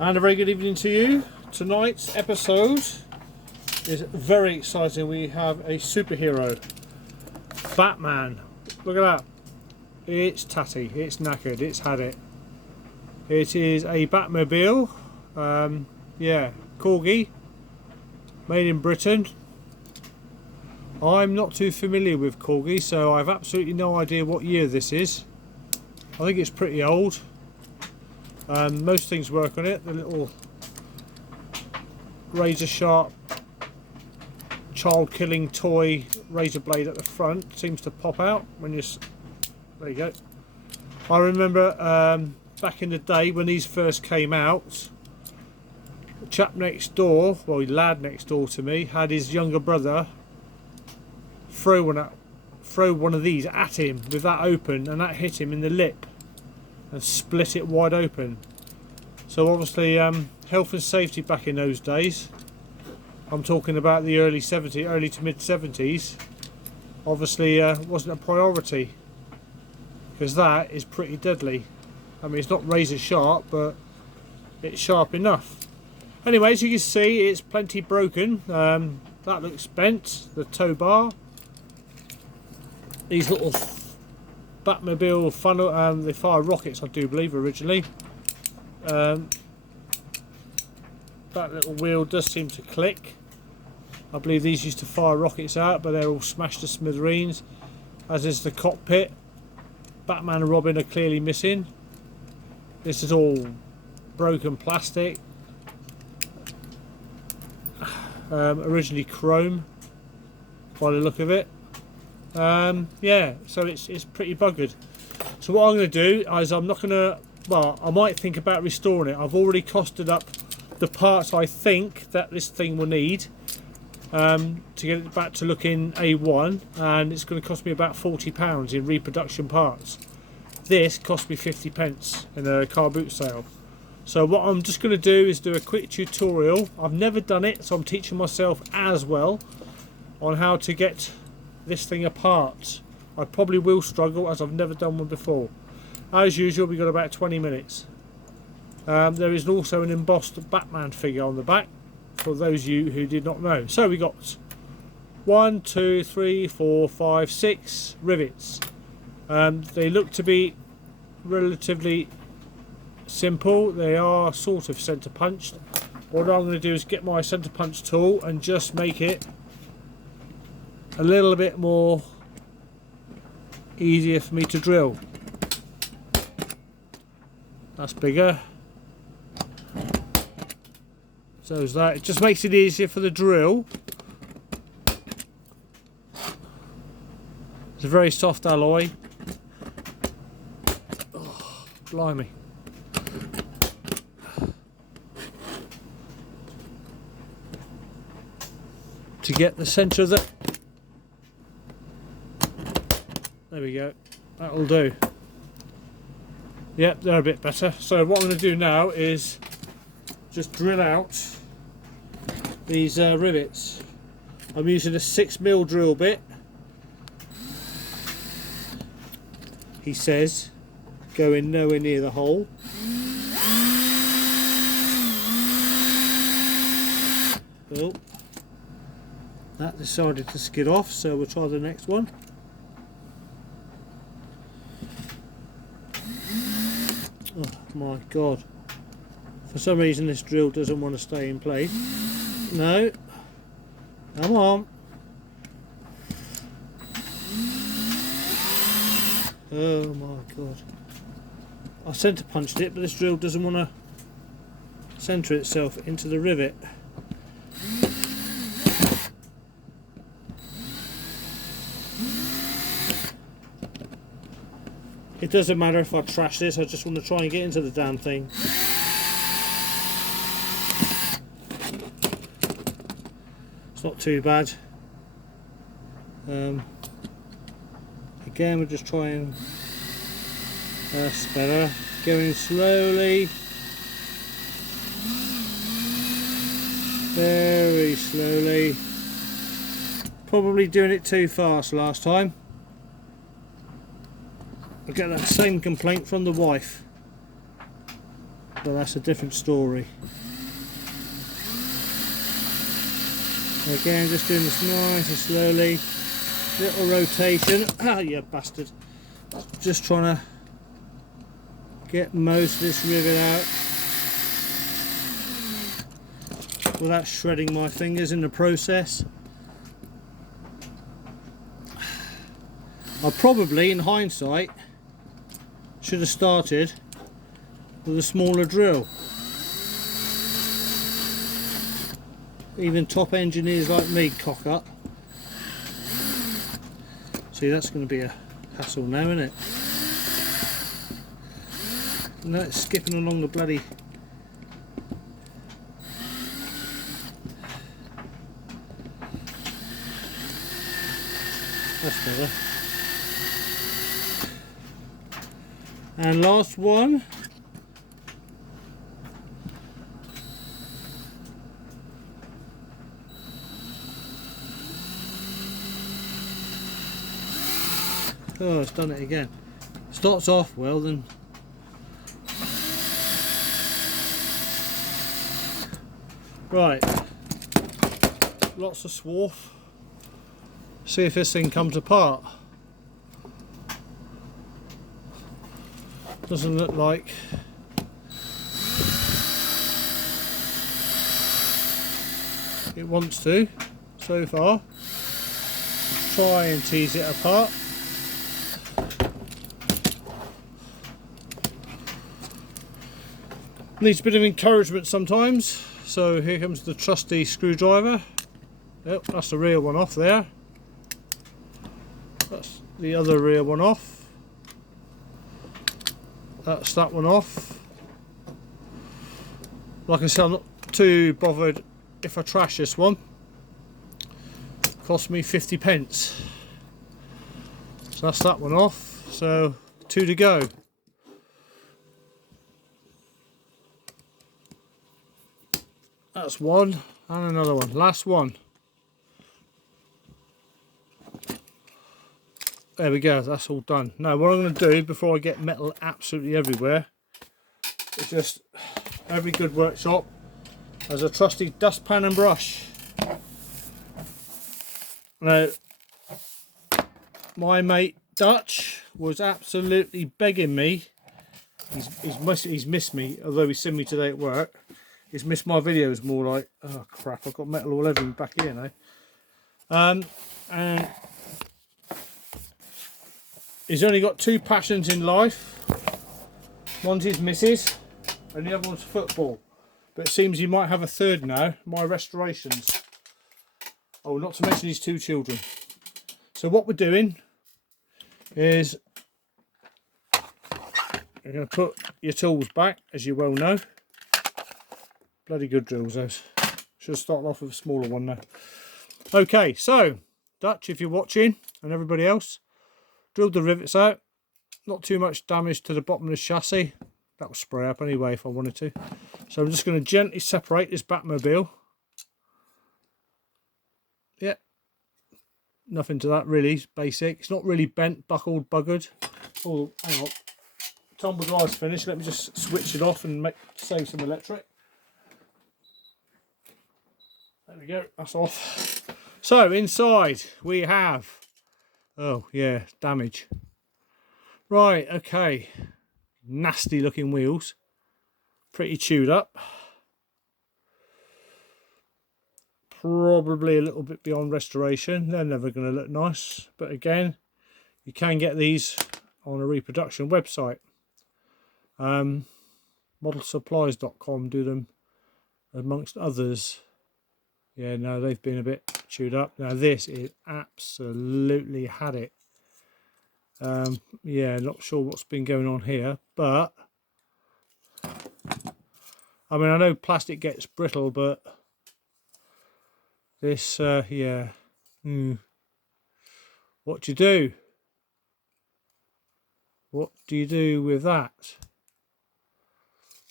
And a very good evening to you. Tonight's episode is very exciting. We have a superhero, Batman. Look at that. It's tatty, it's knackered, it's had it. It is a Batmobile. Yeah, Corgi, made in Britain. I'm not too familiar with Corgi, so I've absolutely no idea what year this is. I think it's pretty old. Most things work on it. The little razor sharp child killing toy razor blade at the front seems to pop out when you there you go. I remember back in the day when these first came out, the chap next door, well, the lad next door to me, had his younger brother throw one of these at him with that open, and that hit him in the lip and split it wide open. So obviously health and safety back in those days, I'm talking about the early to mid 70s, obviously wasn't a priority, because that is pretty deadly. I mean, it's not razor sharp, but it's sharp enough. Anyway, as you can see, it's plenty broken. That looks bent, the tow bar. These little Batmobile funnel, they fire rockets, I do believe, originally. That little wheel does seem to click. I believe these used to fire rockets out, but they're all smashed to smithereens, as is the cockpit. Batman and Robin are clearly missing. This is all broken plastic. Originally chrome, by the look of it. Yeah, so it's pretty buggered. So what I'm going to do is I'm not going to, well, I might think about restoring it. I've already costed up the parts I think that this thing will need to get it back to looking A1, and it's going to cost me about £40 in reproduction parts. This cost me 50p in a car boot sale. So what I'm just going to do is do a quick tutorial. I've never done it, so I'm teaching myself as well on how to get this thing apart. I probably will struggle, as I've never done one before. As usual, we've got about 20 minutes. There is also an embossed Batman figure on the back, for those of you who did not know. So we got 1, 2, 3, 4, 5, 6 rivets. They look to be relatively simple. They are sort of centre punched. What I'm going to do is get my centre punch tool and just make it a little bit more easier for me to drill. That's bigger. So is that. It just makes it easier for the drill. It's a very soft alloy. Oh, blimey. To get the centre of the, there we go, that'll do. Yep, they're a bit better. So what I'm going to do now is just drill out these rivets. I'm using a 6mm drill bit. He says going nowhere near the hole. Oh, that decided to skid off, so we'll try the next one. Oh my god. For some reason this drill doesn't want to stay in place. No. Come on. Oh my god. I centre punched it, but this drill doesn't want to centre itself into the rivet. It doesn't matter if I trash this, I just want to try and get into the damn thing. It's not too bad. Again, we're just trying. That's better. Going slowly. Very slowly. Probably doing it too fast last time. I get that same complaint from the wife. but that's a different story. Again, just doing this nice and slowly, little rotation. Ah, you bastard! Just trying to get most of this rivet out without shredding my fingers in the process. I probably, in hindsight, should have started with a smaller drill. Even top engineers like me cock up. See, that's going to be a hassle now, isn't it? No, it's skipping along the bloody... That's better. And last one. Oh, it's done it again. Starts off well, then. Right. Lots of swarf. See if this thing comes apart. Doesn't look like it wants to so far. Try and tease it apart. Needs a bit of encouragement sometimes. So here comes the trusty screwdriver. Yep, that's the rear one off there. That's the other rear one off. That's that one off. Like I said, I'm not too bothered if I trash this one. Cost me 50p. So that's that one off. So 2 to go. That's one and another one. Last one. There we go, that's all done. Now what I'm going to do before I get metal absolutely everywhere is just, every good workshop has a trusty dustpan and brush. Now my mate Dutch was absolutely begging me, he's missed me, although he's seen me today at work. He's missed my videos more, like, oh crap, I've got metal all over me back here now. And he's only got 2 passions in life. One's his missus and the other one's football. But it seems he might have a third now, my restorations. Oh, not to mention his 2 children. So what we're doing is you're going to put your tools back, as you well know. Bloody good drills those. Should have started off with a smaller one now. Okay, so Dutch, if you're watching, and everybody else, drilled the rivets out. Not too much damage to the bottom of the chassis. That will spray up anyway if I wanted to. So I'm just going to gently separate this Batmobile. Yeah, nothing to that really. It's basic. It's not really bent, buckled, buggered. Oh, hang on. Tumble dry's finished. Let me just switch it off and save some electric. There we go, that's off. So inside we have, oh yeah, damage. Right, okay. Nasty looking wheels. Pretty chewed up. Probably a little bit beyond restoration. They're never going to look nice. But again, you can get these on a reproduction website. Modelsupplies.com do them amongst others. Yeah, no, they've been a bit chewed up. Now this is absolutely had it. Yeah, not sure what's been going on here, but I mean, I know plastic gets brittle, but this, yeah. What do you do? What do you do with that?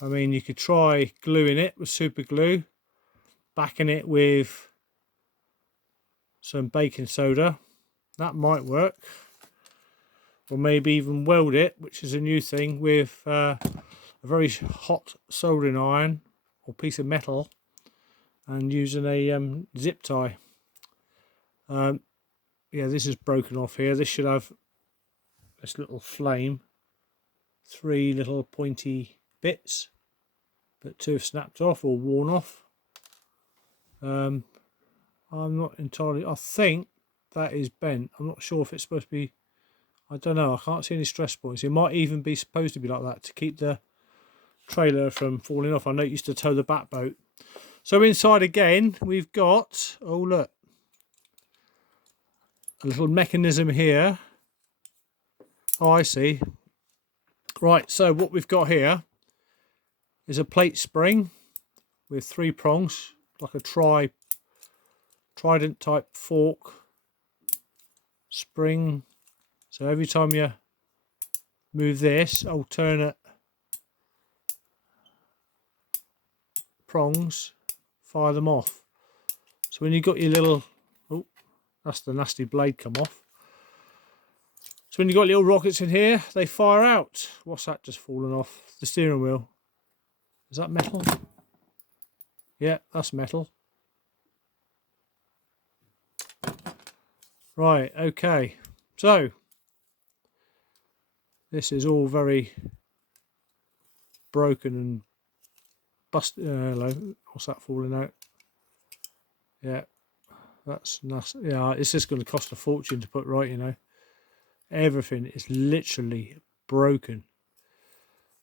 I mean, you could try gluing it with super glue, backing it with some baking soda. That might work. Or maybe even weld it, which is a new thing, with a a very hot soldering iron or piece of metal and using a zip tie. Yeah, this is broken off here. This should have this little flame, 3 little pointy bits, but 2 have snapped off or worn off. I'm not entirely, I think that is bent. I'm not sure if it's supposed to be, I don't know, I can't see any stress points. It might even be supposed to be like that to keep the trailer from falling off. I know it used to tow the bat boat. So inside again we've got, oh look, a little mechanism here. Oh, I see. Right, so what we've got here is a plate spring with 3 prongs, like a trident type fork spring. So every time you move this, alternate prongs, fire them off. So when you've got your little, oh, that's the nasty blade come off. So when you've got little rockets in here, they fire out. What's that just fallen off? The steering wheel. Is that metal? Yeah, that's metal. Right, okay. So this is all very broken and busted. Hello, what's that falling out? Yeah, that's nice. Yeah, it's just going to cost a fortune to put right, you know. Everything is literally broken.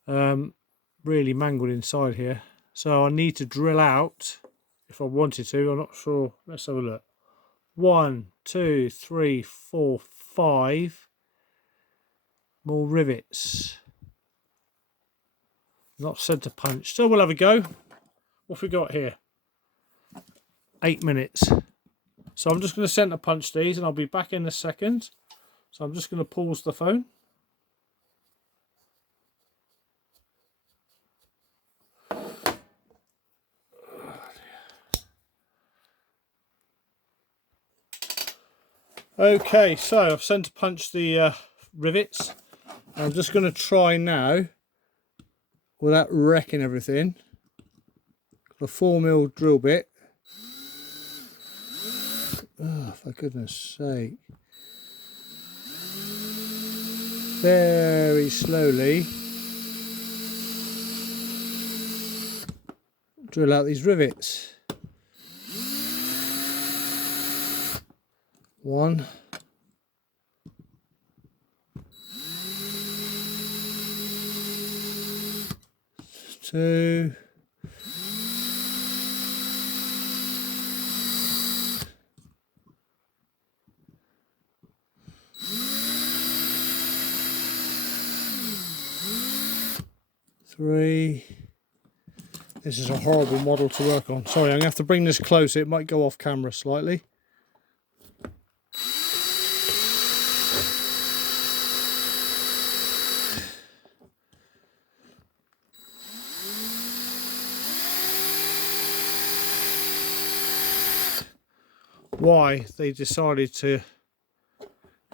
Really mangled inside here. So I need to drill out, if I wanted to, I'm not sure. Let's have a look. 1, 2, 3, 4, 5 more rivets. Not centre punch. So we'll have a go. What have we got here? 8 minutes. So I'm just going to centre punch these and I'll be back in a second. So I'm just going to pause the phone. Okay, so I've centre punched the rivets. I'm just going to try now, without wrecking everything, got a 4mm drill bit. Oh, for goodness sake. Very slowly drill out these rivets. 1, 2, 3. This is a horrible model to work on. Sorry, I'm going to have to bring this closer. It might go off camera slightly. Why they decided to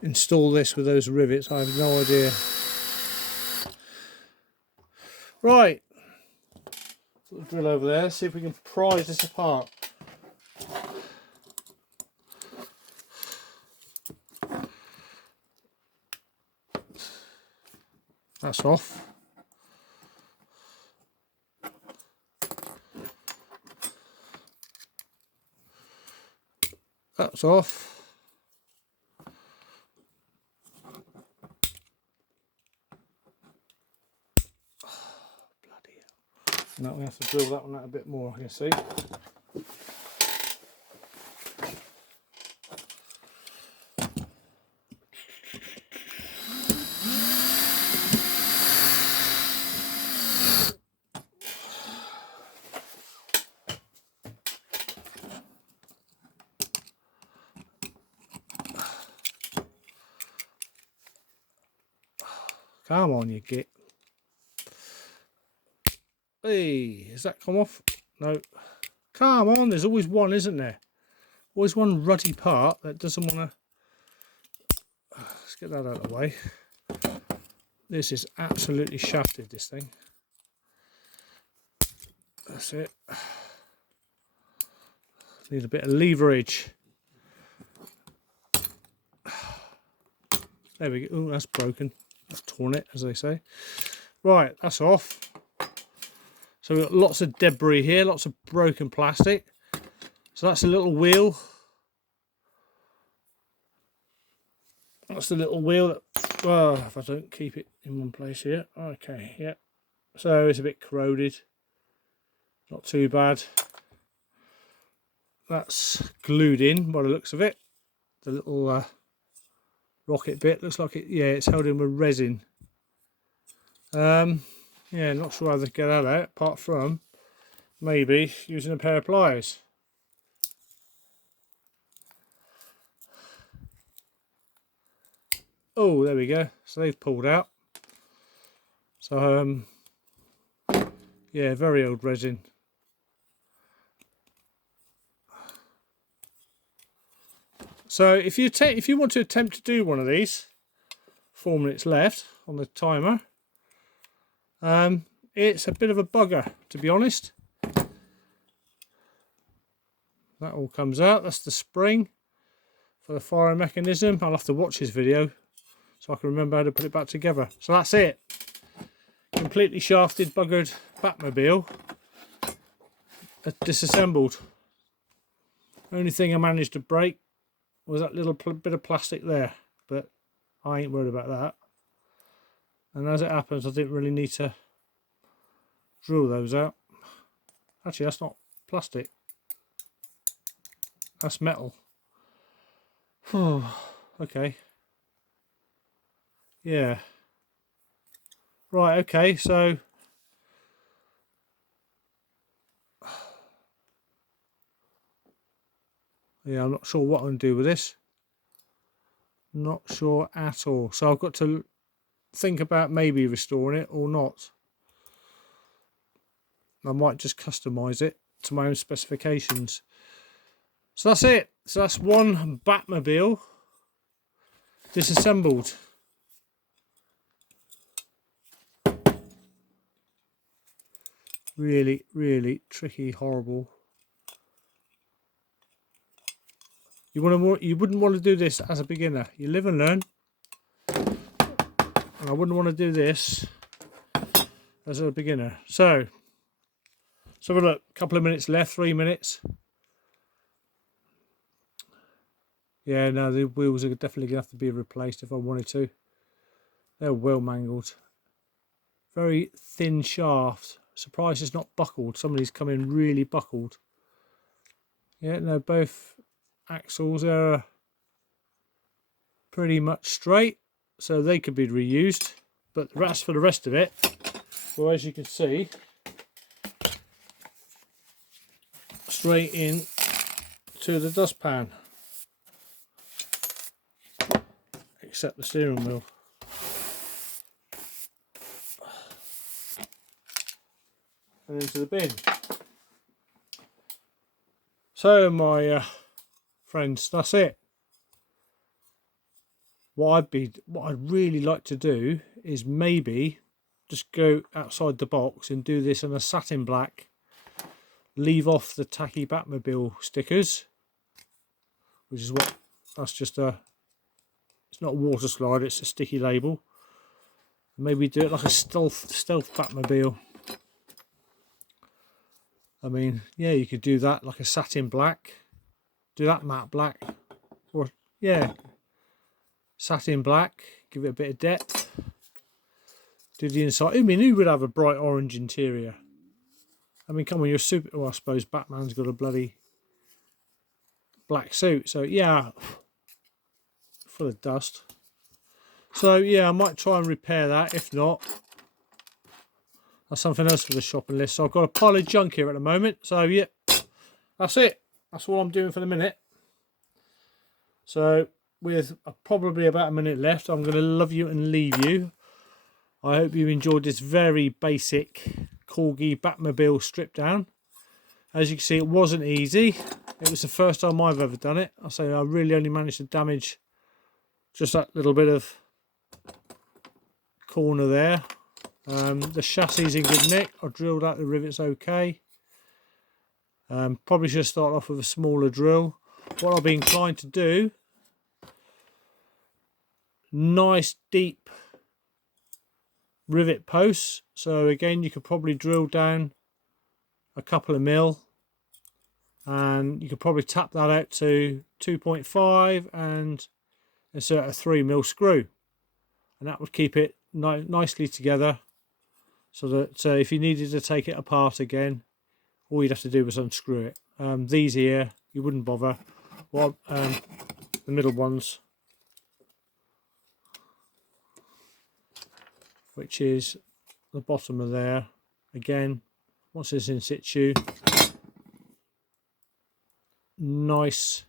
install this with those rivets, I have no idea. Right, put the drill over there, see if we can prise this apart. That's off. That's off. Now we have to drill that one out a bit more, I can see. Come on, you git. Hey, has that come off? No. Come on, there's always one, isn't there? Always one ruddy part that doesn't want to... Let's get that out of the way. This is absolutely shafted, this thing. That's it. Need a bit of leverage. There we go. Oh, that's broken. I've torn it, as they say. Right, that's off. So we've got lots of debris here, lots of broken plastic. So that's a little wheel. That's the little wheel that, well, if I don't keep it in one place here. Okay, yeah. So it's a bit corroded. Not too bad. That's glued in by the looks of it. The little rocket bit looks like it. Yeah, it's held in with resin. Yeah, not sure how to get out of it apart from maybe using a pair of pliers. Oh, there we go. So they've pulled out. So yeah, very old resin. So if you want to attempt to do one of these, 4 minutes left on the timer. It's a bit of a bugger, to be honest. That all comes out. That's the spring for the firing mechanism. I'll have to watch this video so I can remember how to put it back together. So that's it. Completely shafted, buggered Batmobile. Disassembled. Only thing I managed to break was that little bit of plastic there, but I ain't worried about that. And as it happens, I didn't really need to drill those out. Actually, that's not plastic. That's metal. Okay. Yeah. Right, okay, so yeah, I'm not sure what I'm going to do with this. Not sure at all. So I've got to think about maybe restoring it or not. I might just customize it to my own specifications. So that's it. So that's one Batmobile disassembled. Really, really tricky, horrible. You wouldn't want to do this as a beginner. You live and learn. And I wouldn't want to do this as a beginner. So have a look. A couple of minutes left, 3 minutes. Yeah, no, the wheels are definitely going to have to be replaced if I wanted to. They're well mangled. Very thin shaft. Surprised it's not buckled. Some of these come in really buckled. Yeah, no, both axles are pretty much straight, so they could be reused. But as for the rest of it, well, as you can see, straight in to the dustpan, except the steering wheel. And into the bin. So my friends, that's it. What I'd really like to do is maybe just go outside the box and do this in a satin black. Leave off the tacky Batmobile stickers, which is what, that's just a, it's not a water slide, it's a sticky label. Maybe do it like a stealth Batmobile. I mean, yeah, you could do that like a satin black, do that matte black, or yeah, satin black, give it a bit of depth. Do the inside. I mean, who would have a bright orange interior? I mean, come on, you're super. Well, I suppose Batman's got a bloody black suit, so yeah, full of dust. So yeah, I might try and repair that. If not, that's something else for the shopping list. So I've got a pile of junk here at the moment. So yeah, that's it. That's all I'm doing for the minute. So with probably about a minute left, I'm going to love you and leave you. I hope you enjoyed this very basic Corgi Batmobile strip down. As you can see, it wasn't easy. It was the first time I've ever done it. I say I really only managed to damage just that little bit of corner there. The chassis is in good nick. I drilled out the rivets okay. Probably should start off with a smaller drill. What I'll be inclined to do, nice deep rivet posts. So again, you could probably drill down a couple of mil, and you could probably tap that out to 2.5 and insert a 3mm screw, and that would keep it nicely together, so that if you needed to take it apart again, all you'd have to do was unscrew it. These here, you wouldn't bother. Well, the middle ones, which is the bottom of there, again, once it's in situ, nice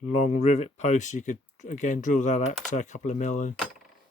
long rivet post. You could again drill that out to a couple of mil and